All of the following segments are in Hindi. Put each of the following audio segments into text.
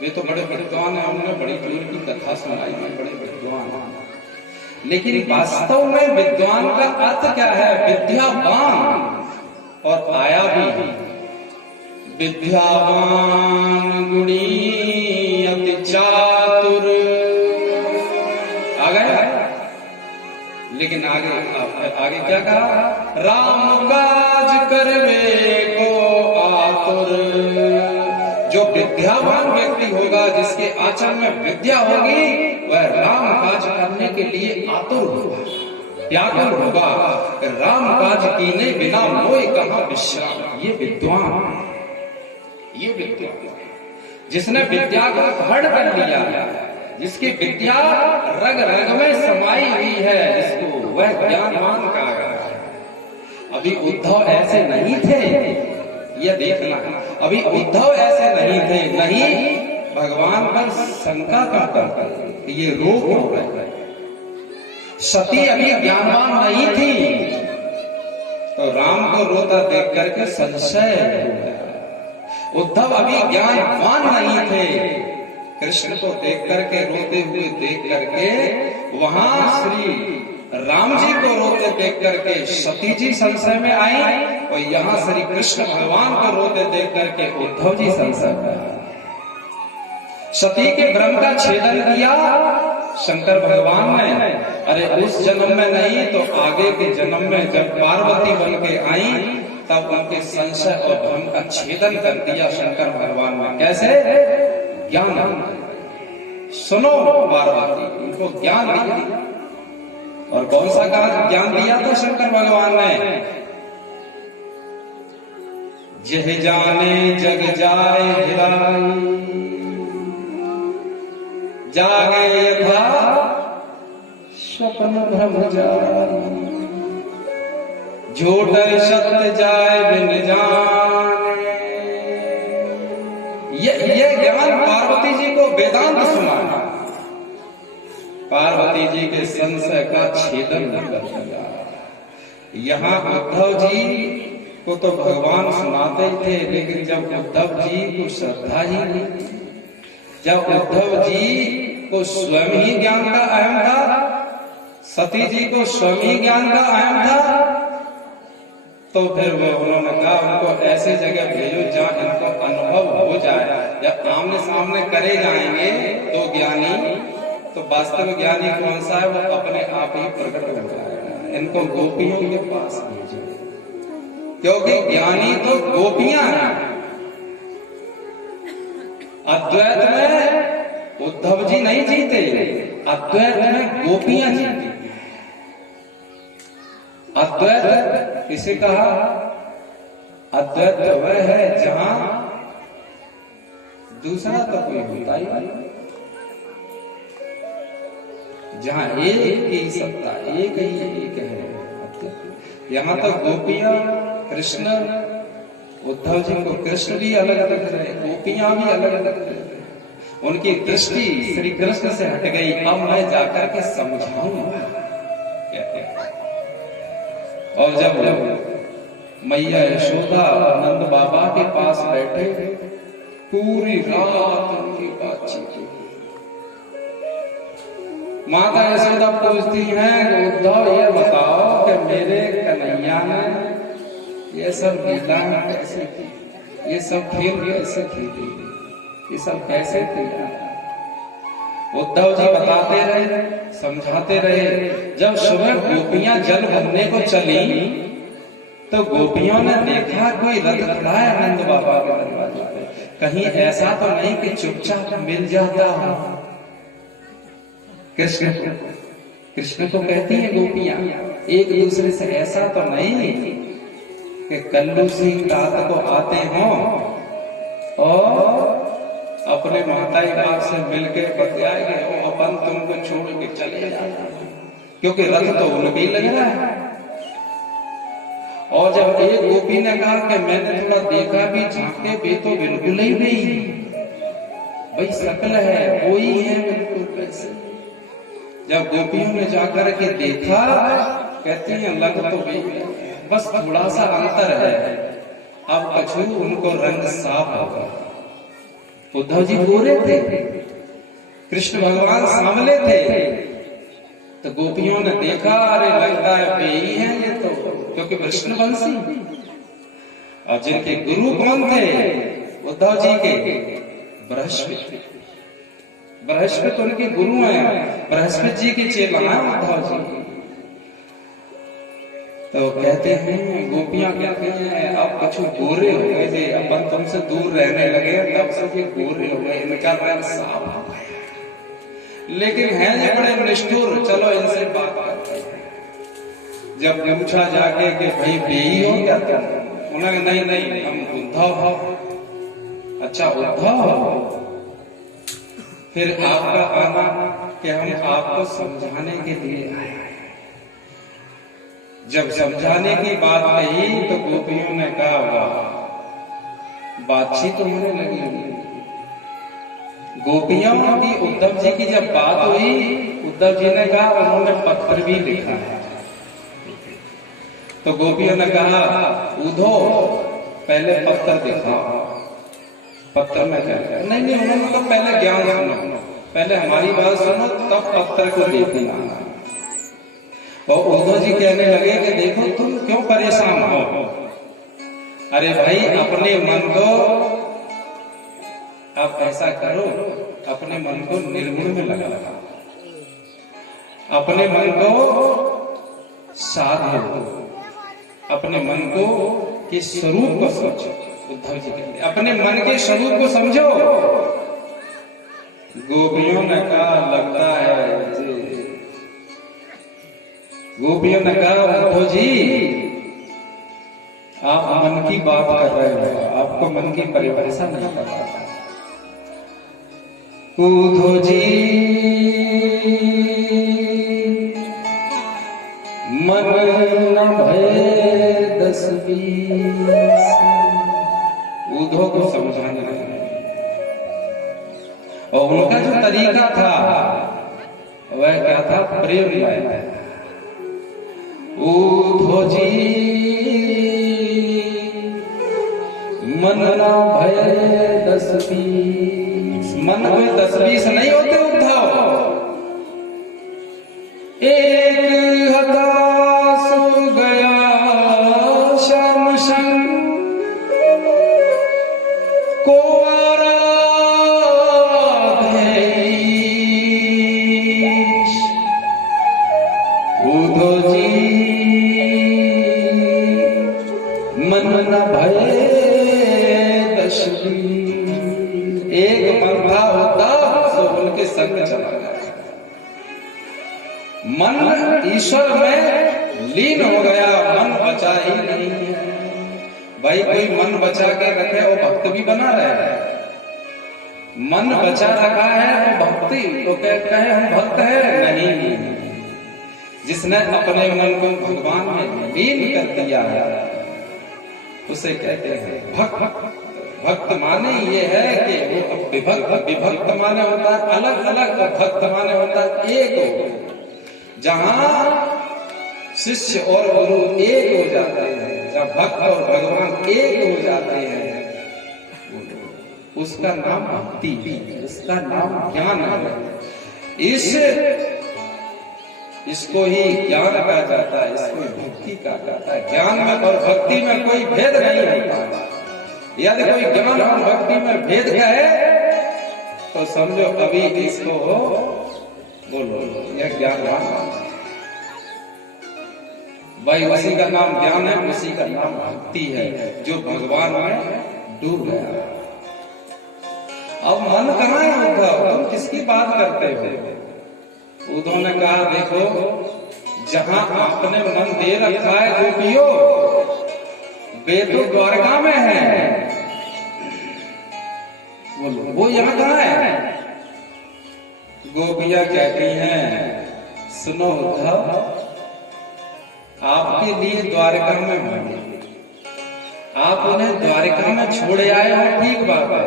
वे तो बड़े विद्वान हैं, उन्होंने बड़ी दूर की कथा सुनाई है, बड़े विद्वान हैं। लेकिन वास्तव में विद्वान का अर्थ क्या है? विद्यावान। और आया भी विद्यावान गुणी अति चातुर, आ गया। लेकिन आगे क्या कहा? राम काज करवे को आतुर। जो विद्यावान व्यक्ति होगा, जिसके आचरण में विद्या होगी, वह राम काज करने के लिए आतुर होगा, व्याकुल होगा। राम काज कीने बिना मोय कहां विश्राम। ये विद्वान, ये विद्वान जिसने विद्या को हड़ कर लिया, जिसकी विद्या रग रग में समाई हुई है, जिसको वह ज्ञानवान कहा गया है। अभी उद्धव ऐसे नहीं थे, यह देखना। अभी उद्धव ऐसे नहीं थे, नहीं भगवान पर शंका करते ये रोग हो गए। सती अभी ज्ञानवान नहीं थी, तो राम को रोता देख करके संशय हो गया। उद्धव अभी ज्ञानवान नहीं थे, कृष्ण को देख करके, रोते हुए देख करके, वहां श्री राम जी को रोते देख करके सती जी संशय में आई, और यहाँ श्री कृष्ण भगवान को रोते देख करके उद्धव जी संशय में आए। सती के भ्रम का छेदन किया शंकर भगवान ने। अरे उस जन्म में नहीं तो आगे के जन्म में जब पार्वती बन के आई, तब उनके संशय और भ्रम का छेदन कर दिया शंकर भगवान ने। कैसे? ज्ञान। सुनो पार्वती, उनको ज्ञान दिया। और कौन सा ज्ञान दिया था शंकर भगवान ने? जह जाने जग जाए हिराई, जागे यथा स्वप्न भ्रम जाए, झूठ सत्य जाए बिन जाने। ये ज्ञान पार्वती जी को वेदांत सुनाया, पार्वती जी के संशय का छेदन कर दिया। यहाँ उद्धव जी को तो भगवान सुनाते थे, लेकिन जब उद्धव जी को श्रद्धा ही नहीं, जब उद्धव जी को स्वयं ही ज्ञान का अहम था, सती जी को स्वयं ही ज्ञान का अहम था, तो फिर वो उन्होंने कहा उनको ऐसे जगह भेजो जहाँ इनको अनुभव हो जाए। जब आमने सामने करे जाएंगे तो ज्ञानी, तो वास्तव ज्ञानी कौन सा है? वो अपने आप ही प्रकट हो जाएगा। इनको गोपियों के पास भेजो, क्योंकि ज्ञानी तो गोपियां हैं। अद्वैत में उद्धव जी नहीं जीते, अद्वैत में गोपियां जीती। अद्वैत किसे कहा? अद्वैत वह है जहां दूसरा तो कोई होता ही नहीं, जहां एक ही सत्ता, एक ही एक है। यहाँ तो गोपियां, कृष्ण, उद्धव जी को कृष्ण भी अलग अलग रहे, गोपियां भी अलग अलग रहे। उनकी दृष्टि श्री कृष्ण से हट गई। अब मैं जाकर के समझाऊंगा, कहते हैं। और जब मैया यशोदा नंद बाबा के पास बैठे, पूरी रात उनकी बातचीत हुई। माता यशोदा पूछती हैं, उद्धव ये बताओ कि मेरे कन्हैया ने ये सब लीला कैसे की, ये सब खेल कैसे खेली, ये सब कैसे किया? उद्धव जी बताते रहे, समझाते रहे। जब सुबह गोपियां जल भरने को चली, तो गोपियों ने देखा कोई रथ खड़ा है नंद बाबा के दरवाजे पे। कहीं ऐसा तो नहीं कि चुपचाप मिल जाता हो। कृष्ण को कहती है गोपियां एक दूसरे से, ऐसा तो नहीं कि कल्लू सिंह रात को आते हों और अपने महताई बाप से मिलकर बतियाएंगे, वो अपन तुमको छोड़ के चले जाए, क्योंकि रथ तो उनके लग रहा है। और जब एक गोपी ने कहा कि मैंने थोड़ा देखा भी, झांके भी, तो बिल्कुल ही नहीं, भाई शकल है वही है बिल्कुल वैसे। जब गोपियों ने जाकर के देखा, कहती हैं लग तो भी, बस थोड़ा सा अंतर है, अब कछु उनको रंग साफ होगा। उद्धव जी गोरे थे, कृष्ण भगवान सांवले थे। तो गोपियों ने देखा, अरे लगता है बेई है ये तो, क्योंकि विष्णुवंशी। और जिनके गुरु कौन थे उद्धव जी के? बृहस्पति। बृहस्पति उनके गुरु हैं, बृहस्पति जी के चेला हैं उद्धव जी। तो कहते हैं, गोपियां कहते हैं, अब कुछ गोरे हो गए थे, अपन तुमसे दूर रहने लगे, तब से ये गोरे हो गए, इनका रंग साफ हो गया। लेकिन हैं ये बड़े निष्ठुर, चलो इनसे बात करते हैं। जब पूछा जाके कि भाई बेई हो क्या तुम? उन्होंने नहीं नहीं, हम उद्धव हो। अच्छा उद्धव हो, फिर आपका आना कि हम आपको समझाने के लिए आए। जब समझाने की बात कही तो गोपियों ने कहा, वाह, बातचीत होने लगी। गोपियों की उद्धव जी की जब बात हुई, उद्धव जी ने कहा, उन्होंने पत्र भी लिखा है। तो गोपियों ने कहा, उद्धो पहले पत्र दिखाओ। पत्र में क्या? नहीं नहीं, उन्होंने तो पहले ज्ञान सुनो, पहले हमारी बात सुनो, तब पत्र को देखना। तो उद्धव जी कहने लगे कि देखो तुम क्यों परेशान हो? अरे भाई, अपने मन को आप ऐसा करो, अपने मन को निर्गुण में लगा, अपने मन को साधो, अपने मन को के स्वरूप को समझो। उद्धव जी कहते अपने मन के स्वरूप को समझो। गोपियों ने कहा, लगता है जी, गोपियों ने कहा, उद्धव जी आप मन की बात कर रहे हो, आपको मन की परिभाषा नहीं पता। उद्धव जी मन न भय 10-20, उद्धव को समझाने लगे। और उनका जो तरीका था वह क्या था? प्रेम लाया। उद्धव जी मन न भय 10-20, मन में 10-20 नहीं होते उद्धव। एक हताश गया श्याम संग को उद्धव जी मन न भय 10-20। एक मन था उद्धव, तो उनके संग चला गया। मन ईश्वर में लीन हो गया, मन बचा ही नहीं है। भाई कोई मन बचा के रखे वो भक्त भी बना रहे हैं। मन बचा रखा है वो भक्ति, तो कहते हैं हम भक्त है नहीं। जिसने अपने मन को भगवान में लीन कर दिया है उसे कहते हैं भक्त। भक्त माने ये है कि वो विभक्त, विभक्त माने होता है अलग अलग, भक्त माने होता है एक हो। जहां शिष्य और गुरु एक हो जाते हैं, जब भक्त और भगवान एक हो जाते हैं, उसका नाम भक्ति, उसका नाम ज्ञान है। इसको ही ज्ञान कहा जाता है, इसको भक्ति कहा जाता है। ज्ञान में और भक्ति में कोई भेद नहीं होता। यदि कोई ज्ञान और भक्ति में भेद कहे तो समझो अभी इसको बोलो यह ज्ञानवान। भाई उसी का नाम ज्ञान है, उसी का नाम भक्ति है, जो भगवान में डूब गया। अब मन कहाँ है उद्धव? तुम किसकी बात करते हो? उद्धव ने कहा, देखो जहां आपने मन दे रखा है गोपियों, वे तो द्वारका में है। बोलो वो यहाँ कहाँ है? गोपियां कहती हैं, सुनो उद्धव, आपके लिए द्वारका में बने, आप उन्हें द्वारका में छोड़े आए हो, ठीक बात है,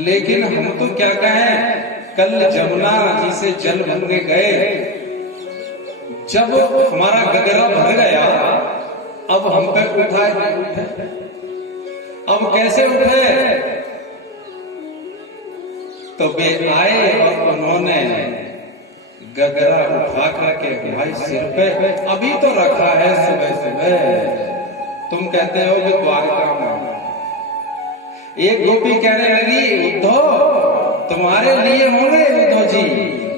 लेकिन हम तो क्या कहें, कल जमुना जी से जल भरने गए, जब हमारा गगरा भर गया, अब हम पे उठाए नहीं उठे। अब कैसे उठे? तो वे आए और उन्होंने गगरा उठा करके भाई सिर पे अभी तो रखा है सुबह सुबह। तुम कहते हो कि द्वारका में। एक गोपी कहने लगी उद्धव तुम्हारे लिए होंगे उद्धव जी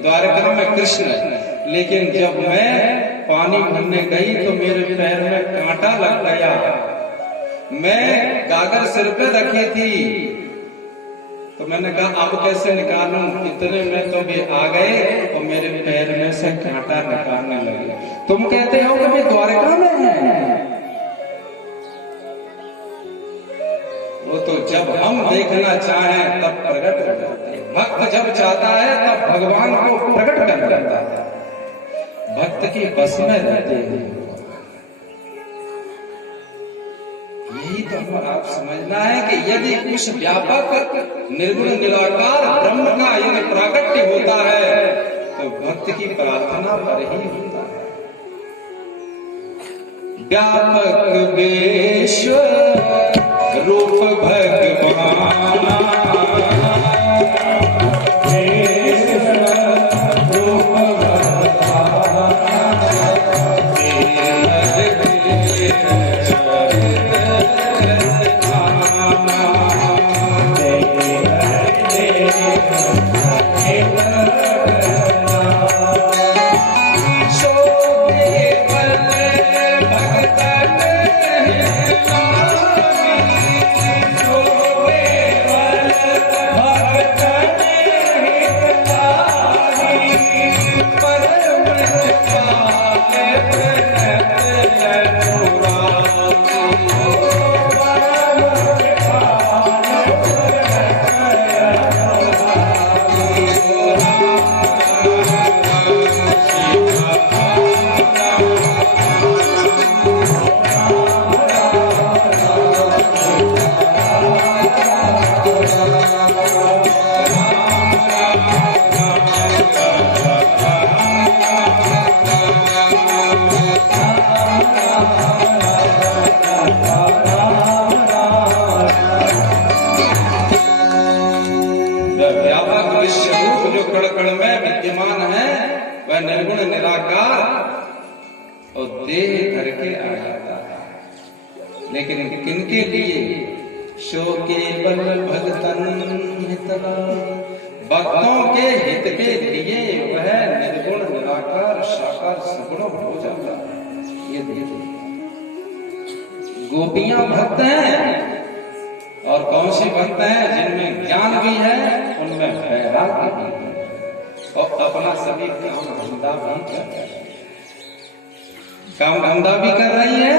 द्वारका में कृष्ण, लेकिन जब मैं पानी भरने गई तो मेरे पैर में कांटा लग गया। मैं गागर सिर पे रखी थी तो मैंने कहा अब कैसे निकालूं, इतने में तो भी आ गए और मेरे पैर में से कांटा निकालने लगे। तुम कहते हो कि मैं द्वारका में है। वो तो जब हम देखना चाहें तब प्रकट हो जाते हैं। भक्त जब चाहता है तब भगवान को प्रकट कर जाता है। भक्त की बस में रहते हैं। यही तो आप समझना है कि यदि कुछ व्यापक निर्गुण निराकार ब्रह्म का यदि प्राकट्य होता है तो भक्त की प्रार्थना पर ही होता है। व्यापक विश्व रूप भगवान निर्गुण निराकार और देह धर के आ जाता है। लेकिन किनके लिए? शो केवल भगतन हितला, भक्तों के हित के लिए वह निर्गुण निराकार साकार सगुण हो जाता है। ये देखिए गोपियां भक्त हैं और कौन सी भक्त हैं? जिनमें ज्ञान भी है, उनमें वैराग्य भी है और अपना सभी काम धंधा भी कर रही है। काम धंधा भी कर रही है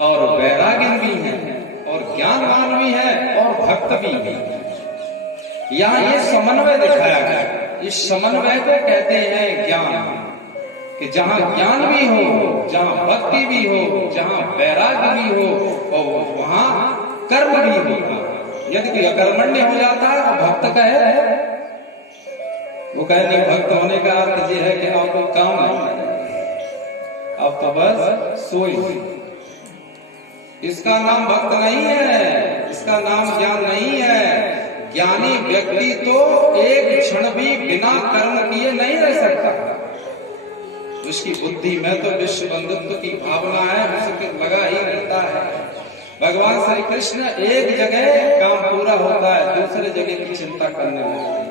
और वैराग्य भी है और ज्ञानवान भी है और भक्त भी है। यहाँ ये समन्वय दिखाया गया। इस समन्वय को कहते हैं ज्ञान, कि जहाँ ज्ञान भी हो, जहाँ भक्ति भी हो, जहाँ वैराग्य भी हो और वहाँ कर्म भी होगा। यदि कोई अकर्मण्य हो जाता है तो भक्त कहे, वो कहे नहीं, भक्त होने का अर्थ ये है कि आपको काम नहीं, आप तो बस सोई। इसका नाम भक्त नहीं है, इसका नाम ज्ञान नहीं है। ज्ञानी व्यक्ति तो एक क्षण भी बिना कर्म किए नहीं रह सकता। उसकी बुद्धि में तो विश्व बंधुत्व की भावना है, उसके लगा ही रहता है। भगवान श्री कृष्ण एक जगह काम पूरा होता है, दूसरे जगह की चिंता करने लगते हैं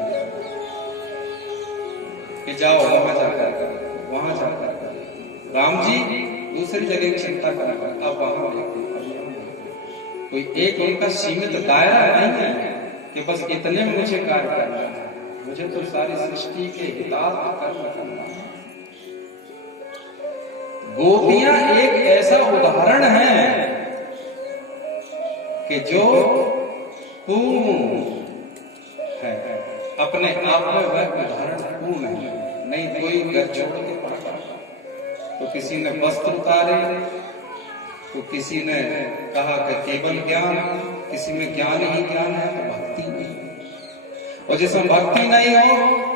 कि जाओ वहां जाकर, वहां जाकर। राम जी दूसरी जगह की चिंता कर, अब वहां देखो। कोई एक उनका सीमित दायरा नहीं है कि बस इतने में मुझे कार्य करना है, मुझे तो सारी सृष्टि के हितार्थ कर्म करना है। गोपियां एक ऐसा उदाहरण है कि जो पूर्ण है, अपने आप में वह उदाहरण पूर्ण है। नहीं कोई घर छोड़ के पड़ता, तो किसी ने वस्त्र उतारे, तो किसी ने कहा कि केवल ज्ञान, किसी में ज्ञान ही ज्ञान है तो भक्ति नहीं। और जिसमें भक्ति नहीं हो,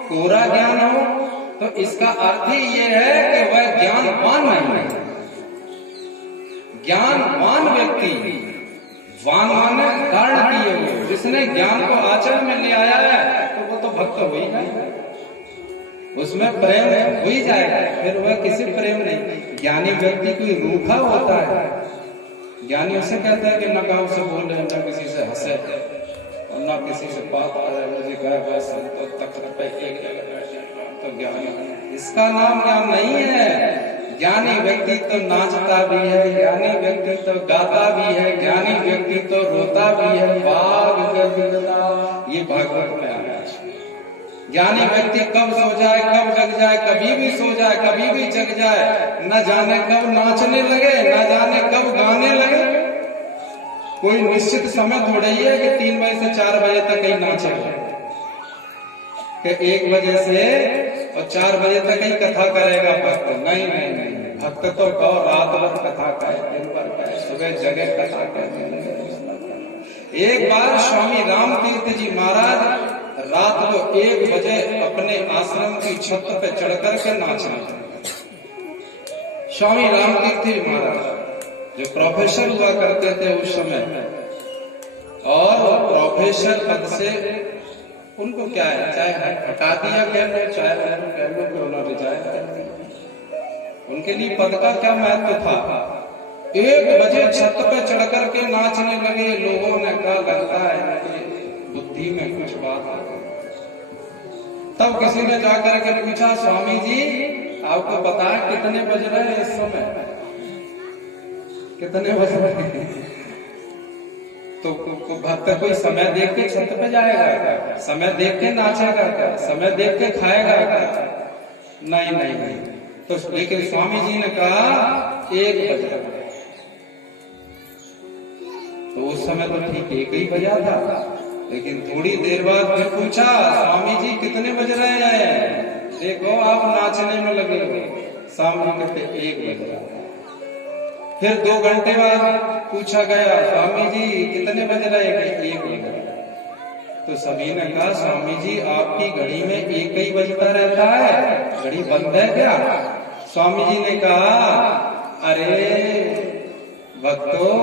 कोरा ज्ञान हो, तो इसका अर्थ ही ये है कि वह ज्ञानवान नहीं है। ज्ञानवान व्यक्ति वान माने धारण किए हुए, जिसने ज्ञान को आचरण में ले आया है तो वो तो भक्त हो ही जाएगा, उसमें प्रेम हो ही जाएगा, फिर वह किसी प्रेम नहीं। ज्ञानी व्यक्ति कोई रूखा होता है, ज्ञानी उसे कहता है कि न काऊ से बोले, न किसी से हंसे और न किसी से बात करे, मुझे कहे बस हम तो तख्त पे एक जगह बैठे तो ज्ञानी। इसका नाम ज्ञान नहीं है। ज्ञानी व्यक्ति तो नाचता भी है, ज्ञानी व्यक्ति तो गाता भी है, ज्ञानी व्यक्ति तो रोता भी है। बाग गदगदा, ये भागवत में आया है। ज्ञानी व्यक्ति कब सो जाए, कब जग जाए, कभी भी सो जाए, कभी भी जग जाए, न जाने कब नाचने लगे, न जाने कब गाने लगे। कोई निश्चित समय थोड़ा ही है कि 3 बजे से 4 बजे तक ही नाचेगा, कि 1 बजे से और 4 बजे तक ही कथा करेगा भक्त। नहीं नहीं नहीं, भक्त तो कहो रात भर कथा कहे, दिन भर कहे, सुबह जगह कथा कहे। एक बार स्वामी राम तीर्थ जी महाराज रात को 1 बजे अपने आश्रम की छत पे चढ़ करके नाचने। स्वामी राम तीर्थ जी महाराज जो प्रोफेसर हुआ करते थे उस समय, और प्रोफेसर पद से उनको क्या है, चाहे हटा दिया गया, चाहे उन्होंने रिजाइन कर दिया, उनके लिए पद का क्या महत्व था। 1 बजे छत पे चढ़ करके नाचने लगे। लोगों ने कहा लगता है कि बुद्धि में कुछ बात है। तब किसी ने जाकर के पूछा, स्वामी जी आपको पता है कितने बज रहे हैं इस समय, कितने बज रहे हैं? तो भक्त कोई समय देख के छत पे जाएगा क्या? समय देख के नाचेगा क्या? समय देख के खाएगा क्या? नहीं नहीं नहीं। तो लेकिन स्वामी जी ने कहा 1 बज रहा। तो उस समय तो ठीक 1 ही बजा था, लेकिन थोड़ी देर बाद फिर पूछा, स्वामी जी कितने बज रहे हैं? देखो आप नाचने में लगे हो। स्वामी कहते 1 बज रहा। फिर 2 घंटे बाद पूछा गया, स्वामी जी कितने बज रहे हैं? 1 बज रहा। तो सभी ने कहा, स्वामी जी आपकी घड़ी में 1 ही बजता रहता है, घड़ी बंद है क्या? स्वामी जी ने कहा, अरे भक्तों,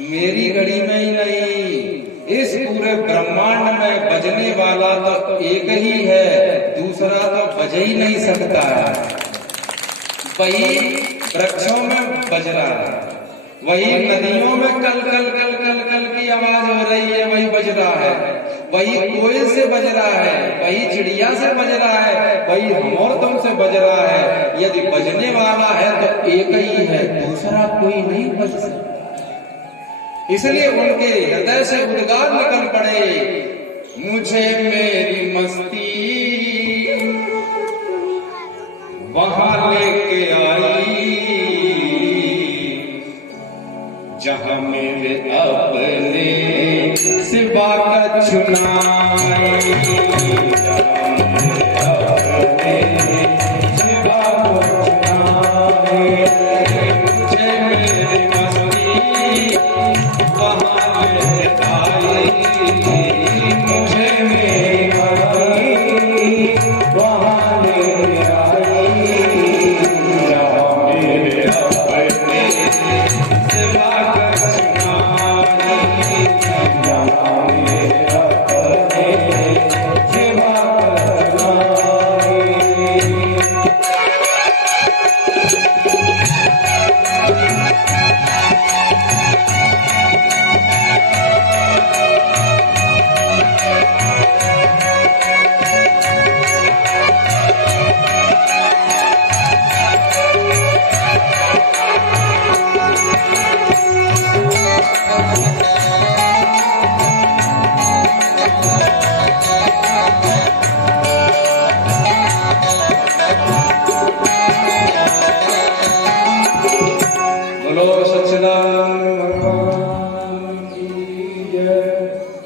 मेरी घड़ी में ही नहीं, इस पूरे ब्रह्मांड में बजने वाला तो 1 ही है, दूसरा तो बज ही नहीं सकता है। वही वृक्षों में बज रहा है, वही नदियों में कल कल कल कल कल की आवाज हो रही है, वही बज रहा है। वही कोयल से बज रहा है, वही चिड़िया से बज रहा है, वही हमोर्तम से बज रहा है। यदि बजने वाला है तो 1 ही है, दूसरा कोई नहीं बज सकता। इसलिए उनके हृदय से उद्गार निकल पड़े, मुझे मेरी मस्ती वहां लेके आई जहां मेरे अपने सिवा कछु नाई, मुझे मेरी मस्ती वहां लेके आई, मुझे मेरी मस्ती वहां लेके आई जहां मेरे अपने सिवा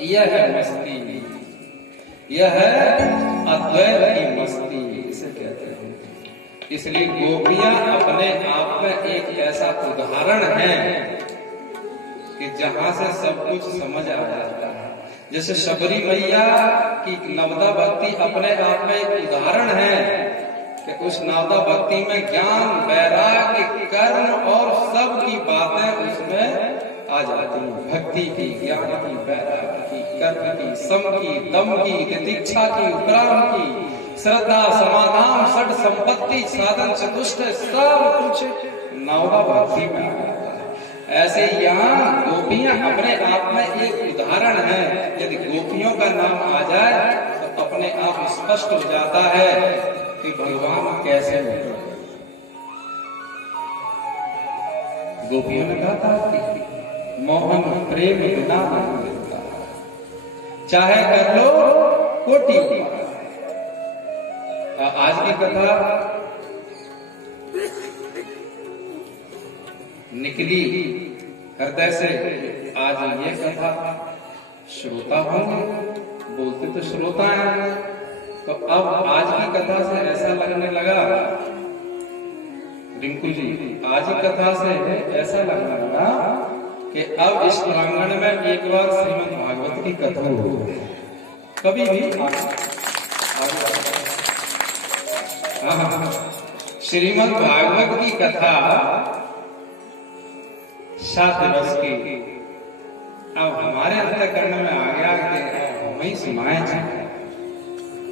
यह है मस्ती, यह है अद्वैत की मस्ती, इसे कहते हैं। इसलिए गोपियां अपने आप में एक ऐसा उदाहरण है कि जहां से सब कुछ समझ आ जाता है। जैसे शबरी मैया की नवदा भक्ति अपने आप में एक उदाहरण है कि उस नवदा भक्ति में ज्ञान, वैराग्य, कर्म और सब की बातें उसमें आ जाती भक्ति की, ज्ञान की, वैराग्य की, कर्म की, सम की, दम की, तितिक्षा की, उपराम की, श्रद्धा, समाधान, षड संपत्ति, साधन, चतुष्ट, सब कुछ नौवा भक्ति में आ जाता है। ऐसे यहाँ गोपियां अपने आप में एक उदाहरण है। यदि गोपियों का नाम आ जाए तो अपने आप स्पष्ट हो जाता है कि भगवान कैसे होते हैं। गोपियों ने कहा था कि मोहन प्रेम बिना नहीं मिलता, चाहे कर लो कोटि उपाय। आज की कथा निकली हृदय से। आज ये कथा श्रोता होंगे, बोलते तो श्रोता हैं, तो अब आज की कथा से ऐसा लगने लगा, रिंकू जी, आज की कथा से ऐसा लगने लगा कि अब इस प्रांगण में एक बार श्रीमद् भागवत की कथा हो, कभी भी श्रीमद् भागवत की कथा 7 रस की अब हमारे अंतःकरण में आ गया कि वही सुनाए जाए।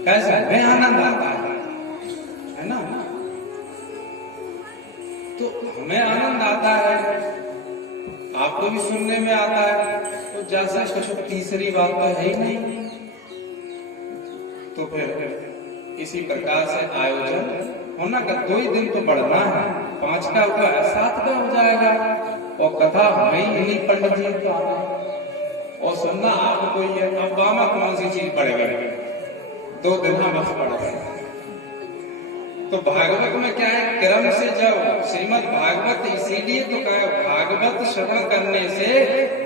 कैसे हमें आनंद आता है ना, तो हमें आनंद आता है, आपको भी सुनने में आता है, तो जैसे कुछ तीसरी बात तो है ही नहीं। तो फिर इसी प्रकार से आयोजन होना का 2 ही दिन तो बढ़ना है, 5 का होगा 7 का हो जाएगा, और कथा हमें इन्हीं पंडित जी का और सुनना आपको ही है। अब गामा कौन सी चीज बढ़ गई, 2 दिन हम बस पढ़ गए। तो भागवत में क्या है, क्रम से जब श्रीमद् भागवत, इसीलिए तो कहा भागवत श्रवण करने से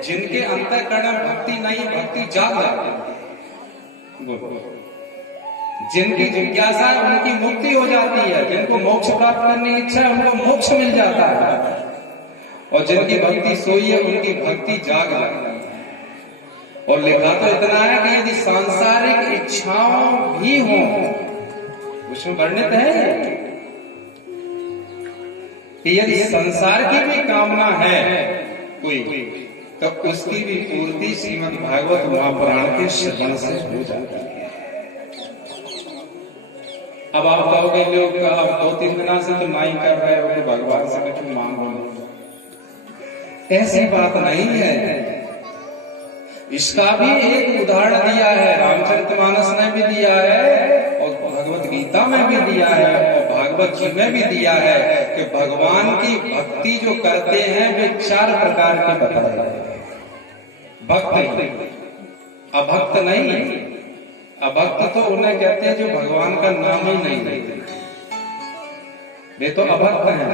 जिनके अंतःकरण भक्ति नहीं, भक्ति जाग जाती है। जिनकी जिज्ञासा है उनकी मुक्ति हो जाती है, जिनको मोक्ष प्राप्त करने की इच्छा है उनको मोक्ष मिल जाता है, और जिनकी भक्ति सोई है उनकी भक्ति जाग जाती है। और लिखा तो इतना है कि यदि सांसारिक इच्छाओं भी हों, उसमें वर्णित है कि यदि संसार की भी कामना है कोई, तो उसकी भी पूर्ति श्रीमद् भागवत महापुराण के श्रवण से हो जाती है। अब आप कहोगे लोग अब 2-3 दिनों से तो नहीं कर रहे हो कि भगवान से कुछ मांगो, ऐसी बात नहीं है। इसका भी एक उदाहरण दिया है, रामचरितमानस ने भी दिया है, और भगवत गीता में भी दिया है, और भागवत जी में भी दिया है कि भगवान की भक्ति जो करते हैं वे 4 प्रकार के बताए। भक्त, अभक्त नहीं। अभक्त तो उन्हें कहते हैं जो भगवान का नाम ही नहीं लेते, वे तो अभक्त हैं।